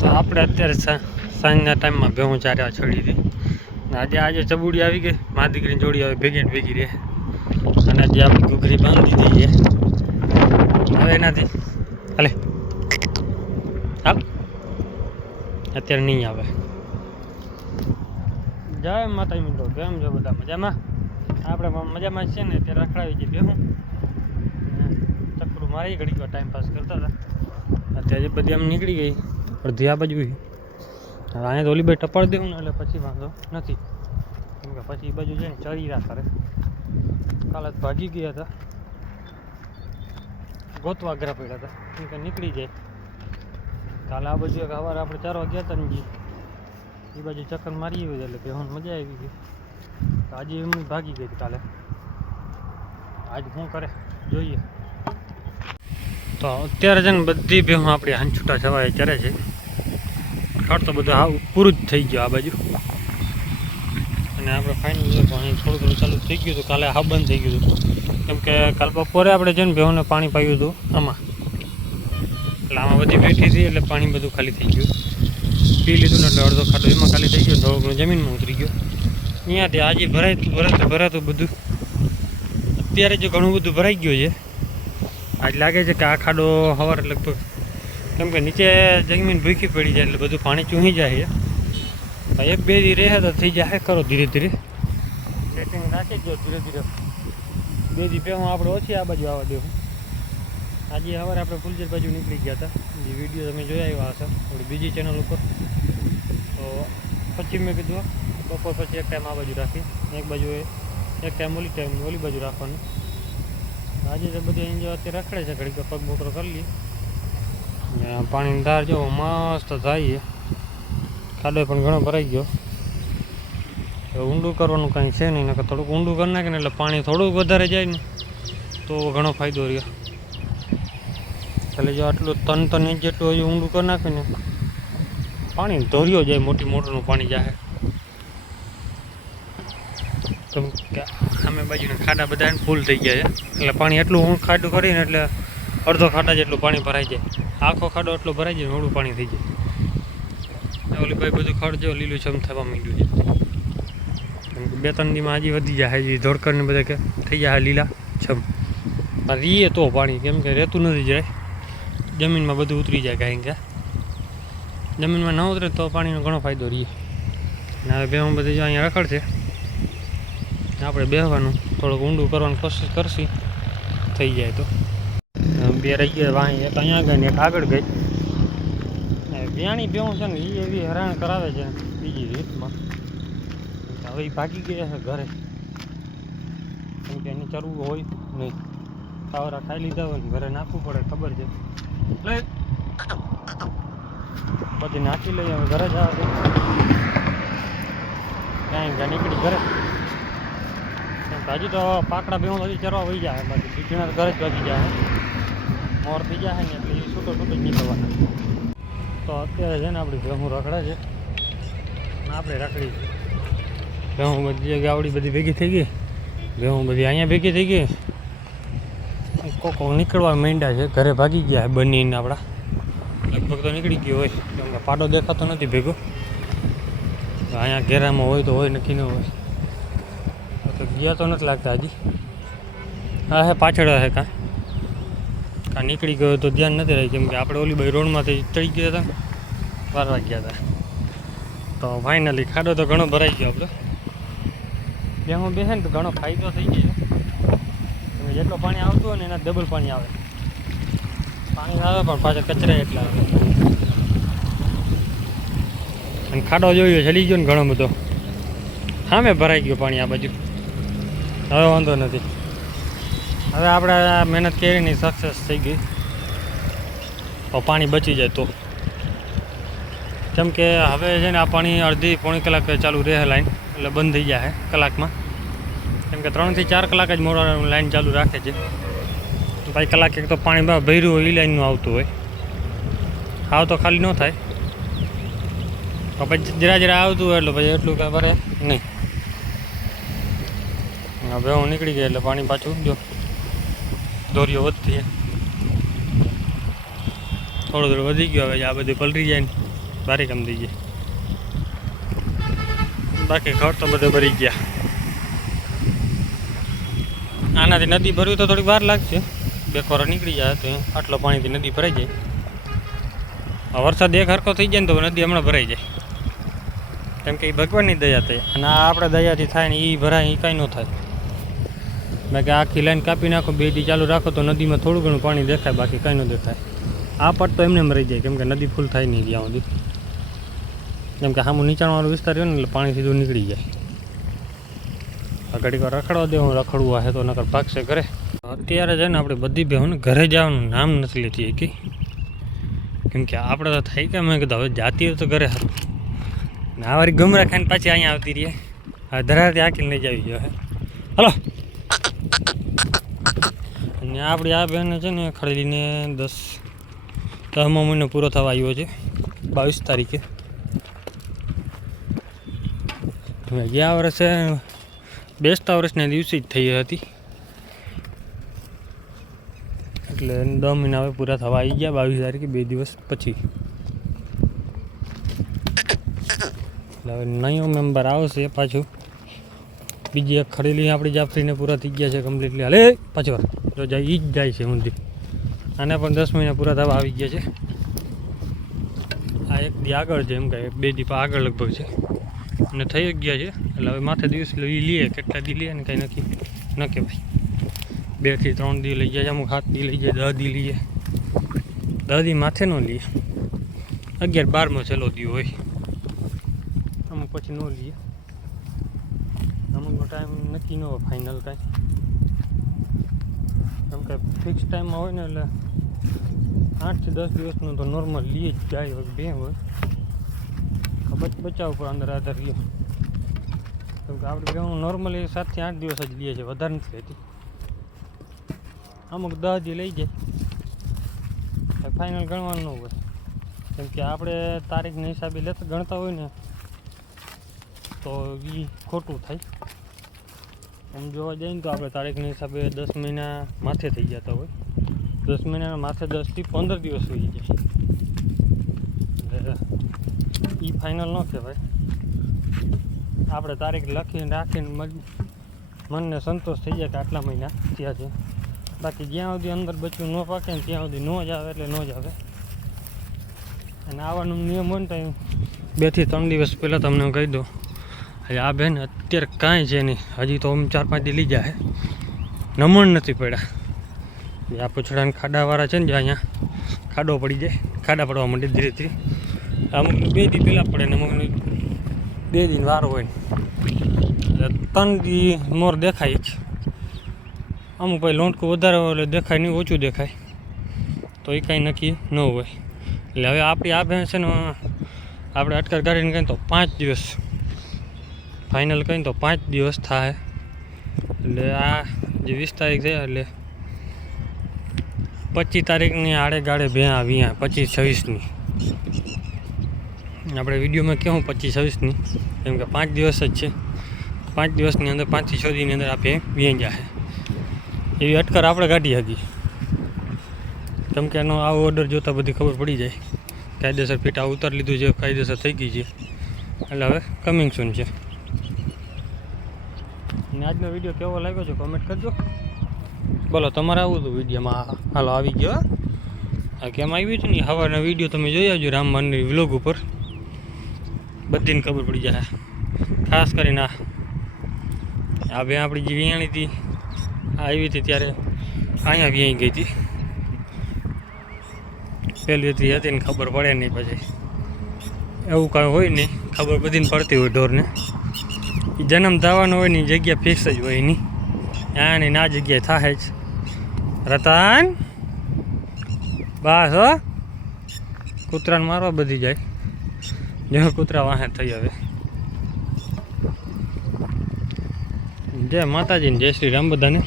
તો આપણે અત્યારે સાંજના ટાઈમમાં ભેહું ચાર્યા છડી હતી. આજે ચબુડી આવી ગઈ, મા દીકરીની જોડી આવે ભેગી ભેગી રહે. અને આજે આપણે ઘૂઘરી બાંધી દીધી છે. હવે એનાથી હાલે હાલ, અત્યારે નહીં આવે. જય માતા મિત્રો, કેમ છો બધા? મજામાં? આપણે મજામાં છે ને. અત્યારે રખડાવી છે ભેહું, ચક્કરું મારી ઘડી ટાઈમ પાસ કરતા હતા. અત્યારે બધી આમ નીકળી ગઈ, અડધી આ બાજુ. હવે અહીંયા તો ઓલી બાઈ ટપાડ દેવું ને એટલે પછી વાંધો નથી, કેમ કે પછી એ બાજુ જઈને ચરી રહ્યા કરે. કાલે ભાગી ગયા હતા, ગોતવા અઘરા પડ્યા હતા, કેમ કે નીકળી જાય. કાલે આ બાજુ એક સવારે આપણે 4 વાગ્યા હતા ને એ બાજુ ચક્કર મારી આવી એટલે ભેહું મજા આવી ગઈ. આજે એમની ભાગી ગઈ કાલે. આજ શું કરે જોઈએ. તો અત્યારે છે ને બધી ભેહું આપણી હાંછૂટા છવાય ચરે છે. ખડ તો બધું હા પૂરું જ થઈ ગયું આ બાજુ. અને આપણે ફાઇનલ પાણી થોડું થોડું ચાલુ થઈ ગયું હતું. કાલે હા બંધ થઈ ગયું હતું, કેમ કે કાલ બપોરે આપણે છે ને ભેહુંને પાણી પાયું હતું આમાં. એટલે આમાં બધી બેઠી હતી એટલે પાણી બધું ખાલી થઈ ગયું. પી લીધું ને એટલે અડધો ખાડો એમાં ખાલી થઈ ગયો, થોડું ઘણું જમીનમાં ઉતરી ગયો. અહીંયાથી આજે ભરાતું બધું. અત્યારે જો ઘણું બધું ભરાઈ ગયું છે. આજ લાગે છે કે આ ખાડો સવારે લગભગ, કેમ કે નીચે જમીન ભૂખી પડી જાય એટલે બધું પાણી ચૂહી જાય છે. 1-2 દી રહે તો થઈ જાય કરો, ધીરે ધીરે સેટિંગ રાખી જ ધીરે ધીરે. 2 દી પહેલાં આપણે ઓછી આ બાજુ આવવા દેવું. આજે સવારે આપણે ફૂલજર બાજુ નીકળી ગયા હતા, જે વિડીયો તમે જોઈ આવ્યા હશે આપણી બીજી ચેનલ ઉપર. તો પછી મેં કીધું બપોર પછી એક ટાઈમ આ બાજુ રાખી, એક ટાઈમ ઓલી બાજુ રાખવાનું. આજે તો બધી એન્જોય અત્યારે રખડે છે, ઘડીક પગ મોકરો કરી લઈએ. પાણીની ધાર જો મસ્ત થાય છે. ખાડો પણ ઘણો ભરાઈ ગયો. ઊંડું કરવાનું કાંઈ છે નહીં, નકર થોડુંક ઊંડું કરી નાખે ને એટલે પાણી થોડુંક વધારે જાય ને તો ઘણો ફાયદો રહ્યો. એટલે જો આટલું 3 ઇંચ જેટલું હજુ ઊંડું કરી નાખે ને પાણી ધોર્યો જાય, મોટરનું પાણી જાય. કેમ કે સામે બાજુના ખાડા બધા ફૂલ થઈ ગયા છે, એટલે પાણી એટલું ખાડું કરીને એટલે અડધો ખાડા જેટલું પાણી ભરાઈ જાય. આખો ખાડો એટલો ભરાઈ જાય, થોડું પાણી થઈ જાય. ઓલી ભાઈ બધું ખડ જો લીલું છમ થવા માંડ્યું છે. કેમ કે 2-3 દીમાં હજી વધી જાય, હજી ધોળકરને બધા કે થઈ જાય લીલા છમ. રીએ તો પાણી, કેમ કે રહેતું નથી જરાય, જમીનમાં બધું ઉતરી જાય. કાંઈ કે જમીનમાં ન ઉતરે તો પાણીનો ઘણો ફાયદો રહીએ. અને હવે ભેહું બધી જો અહીંયા રખડશે, આપણે બેહવાનું થોડુંક ઊંડું કરવાની કોશિશ કરશી, થઈ જાય તો. 2 રહી ગયા વાંહી, એક અહીંયા ગઈ ને એક આગળ ગઈ. વ્યાણી ભેહું છે ને એ એવી હેરાન કરાવે છે બીજી રીતમાં. હવે એ ભાગી ગયા છે ઘરે, કેમ કે એને ચરવું હોય નહીં. ખાવરા ખાઈ લીધા હોય ને ઘરે નાખવું પડે, ખબર છે. બધી નાખી લઈએ, હવે ઘરે જવા દે. ક્યાંય નીકળી ઘરે. હજી તો પાકડા ભેહું હજી ચરવા વહી જાય, બાકી બીજના ઘરે જ ભાગી જાય. મોર થઈ જાય ને એટલે એ છૂટો જ નીકળવાના. તો અત્યારે છે ને આપણી ભેહું રખડે છે, આપણે રખડી છે. ભેહું બધી ગાવડી બધી ભેગી થઈ ગઈ, ભેહું બધી અહીંયા ભેગી થઈ ગઈ. કોકો નીકળવા માંડ્યા છે, ઘરે ભાગી ગયા બનીને આપણા. લગભગ તો નીકળી ગયો હોય, કેમ કે પાડો દેખાતો નથી ભેગો. અહીંયા ઘેરામાં હોય તો હોય, નક્કી ન હોય. તો ગયા તો નથી લાગતા હજી. હા હે પાછળ હે કાં નીકળી ગયો તો ધ્યાન નથી રહી, કેમ કે આપણે ઓલી બાઈ રોડમાંથી ચડી ગયા હતા, વારવા ગયા હતા. તો ફાઇનલી ખાડો તો ઘણો ભરાઈ ગયો આપણે. બેહું બેસે ને તો ઘણો ફાયદો થઈ ગયો. જેટલું પાણી આવતું હોય ને એના ડબલ પાણી આવે. પાણી આવે પણ પાછળ કચરા એટલા આવે. અને ખાડો જોયો ચડી ગયો ને ઘણો બધો, સામે ભરાઈ ગયો પાણી આ બાજુ. હવે વાંધો નથી, હવે આપણે મહેનત કરીને સક્સેસ થઈ ગઈ. તો પાણી બચી જાય તો, કેમ કે હવે છે ને આ પાણી અડધી-પોણી કલાક ચાલુ રહે લાઈન, એટલે બંધ થઈ જાય કલાકમાં. કેમ કે 3 થી 4 કલાક જ મોડો લાઈન ચાલુ રાખે છે. ભાઈ કલાક એક તો પાણી ભર્યું હોય એ લાઈનનું આવતું હોય, આવ તો ખાલી ન થાય. તો પછી જરા આવતું હોય એટલે પછી એટલું કાંઈ ભરે નહીં. હવે હું નીકળી ગયા એટલે પાણી પાછું જો દોરીઓ વધતી, થોડું વધી ગયો. હવે આ બધું પલરી જાય ને ભારે કામ થઈ જાય. બાકી ઘર તો બધે ભરી ગયા. આનાથી નદી ભરવી તો થોડીક વાર લાગશે, 2 કોરા નીકળી જાય તો આટલો પાણીથી નદી ભરાઈ જાય. વરસાદ એક હરખો થઈ જાય ને તો નદી હમણાં ભરાઈ જાય, કેમ કે એ ભગવાનની દયા થઈ. અને આ આપણે દયાથી થાય ને એ ભરાય એ કાંઈ ન થાય. બાકી આખી લાઈન કાપી નાખો, 2 દી ચાલુ રાખો તો નદીમાં થોડું ઘણું પાણી દેખાય, બાકી કાંઈ ન દેખાય. આ પટ તો એમને મરી જાય, કેમ કે નદી ફૂલ થાય નહીં ત્યાં સુધી. કેમ કે સામું નીચાણવાળો વિસ્તાર રહ્યો ને એટલે પાણી સીધું નીકળી જાય. ઘડીક વાર રખડવા દેવું, રખડવું હે તો નકર ભાગશે ઘરે. અત્યારે છે ને આપણે બધી બહેન ઘરે જવાનું નામ નથી લેતી કે, કેમ કે આપણે તો થઈ કે મેં કીધું હવે જાતી હોય તો ઘરે સારું. ને આ વારી ગમરા ખાઈને પાછી અહીંયા આવતી રહીએ. હવે ધરાથી આખી લઈ જાવી જોઈએ. હલો. અને આપણી આ બહેન છે ને ખરીદીને 10મો મહિનો પૂરો થવા આવ્યો છે, 22 તારીખે. ગયા વર્ષે બેસતા વર્ષના દિવસે જ થઈ હતી, એટલે 10 મહિના હવે પૂરા થવા આવી ગયા. 22 તારીખે 2 દિવસ પછી. એટલે હવે નવો મેમ્બર આવશે પાછું. બીજી એક ખરીલી આપણી જાફરીને પૂરા થઈ ગયા છે કમ્પ્લીટલી. હાલે પાછી વાર જો જાય એ જ જાય છે ઊંધી. આને પણ 10 મહિના પૂરા થવા આવી ગયા છે. આ 1 દી આગળ છે, એમ કે 2 દી આગળ લગભગ છે, અને થઈ જ ગયા છે. એટલે હવે માથે દિવસ લઈએ, કેટલા દી લઈએ ને કંઈ નક્કી ન કહેવાય. 2 થી 3 દી લઈ જાય, અમુક 7 દી લઈ જાય, 10 દી લઈએ. 10 દી માથે ન લઈએ, 11-12મો છેલ્લો દી હોય. અમુક પછી ન લઈએ, અમુકનો ટાઈમ નક્કી ન હોય ફાઇનલ કાંઈ. કેમ કે ફિક્સ ટાઈમમાં હોય ને એટલે 8 થી 10 દિવસનું તો નોર્મલ લઈએ જ જાય. હોય 2 હોય બચાવ પર અંદર આધાર રહ્યો. કેમ કે આપણે બેવું નોર્મલી 7 થી 8 દિવસ જ લઈએ છીએ, વધારે નથી લેતી. અમુક 10 દી લઈ જાય, ફાઇનલ ગણવાનું ન હોય. કેમ કે આપણે તારીખના હિસાબે ગણતા હોય ને તો એ ખોટું થાય. આમ જોવા જઈએ ને તો આપણે તારીખના હિસાબે 10 મહિના માથે થઈ જતા હોય. 10 મહિનાના માથે 10 થી 15 દિવસ હોઈ જાય. એ ફાઇનલ ન કહેવાય. આપણે તારીખ લખીને રાખીને મનને સંતોષ થઈ જાય કે આટલા મહિના થયા છે. બાકી જ્યાં સુધી અંદર બચ્ચું ન પાકે ને ત્યાં સુધી ન જ આવે એટલે ન જ આવે. અને આવવાનો નિયમ હોય ને તો 2 થી 3 દિવસ પહેલાં તમને હું કહી દઉં. એટલે આ બેન અત્યારે કાંઈ છે નહીં, હજી તો 4-5 દી લઈ જાય, નમણ નથી પડ્યા. આ પૂછડાને ખાડાવાળા છે ને, જે અહીંયા ખાડો પડી જાય, ખાડા પડવા માંડે ધીરે ધીરે. અમુક 2 દી પહેલાં પડે ને અમુક 2 દિન વાર હોય ને, એટલે 3 દી મોર દેખાય જ. અમુક ભાઈ લોંટકું વધારે હોય એટલે દેખાય નહીં, ઓછું દેખાય, તો એ કાંઈ નક્કી ન હોય. એટલે હવે આપણી આ ભેંસ છે ને આપણે અટકર કાઢીને કહીએ તો 5 દિવસ ફાઇનલ કહીને તો 5 દિવસ થાય. એટલે આ જે 20 તારીખ છે એટલે 25 તારીખની આડે ગાળે ભેં આવી, 25-26ની આપણે વિડીયોમાં કહું 25-26ની, કેમ કે 5 દિવસ જ છે. 5 દિવસની અંદર 5 થી 6 દીની અંદર આ ભેં વ્યાઈ જાય. એવી અટકર આપણે કાઢી હતી, કેમ કે એનો આવો ઓર્ડર જોતાં બધી ખબર પડી જાય. કાયદેસર ફીટ આ ઉતારી લીધું છે, કાયદેસર થઈ ગઈ છે, એટલે હવે કમિંગ સૂન છે. અને આજનો વિડીયો કેવો લાગ્યો છે કોમેન્ટ કરજો. બોલો તમારે આવું હતું વિડીયોમાં? હાલો આવી ગયો. આ કેમ આવ્યું છે ને સવારના વિડીયો તમે જોઈ આવજો રામમાનની વ્લોગ ઉપર, બધીને ખબર પડી જાય. ખાસ કરીને આ બે આપણી જે વિયાણી હતી આવી હતી ત્યારે અહીંયા વ્યાઈ ગઈ હતી. પહેલી હતી ને ખબર પડે નહીં, પછી એવું કાંઈ હોય નહીં, ખબર બધીને પડતી હોય ઢોરને. એ જન્મ થવાનો હોય ને જગ્યા ફિક્સ જ હોય નહીં, ત્યાં ને આ જગ્યાએ થાય જ. રતન બસ હો, કૂતરાને મારવા બધી જાય, જો કૂતરા વાહે થઈ હવે. જય માતાજી ને જય શ્રી રામ બધાને.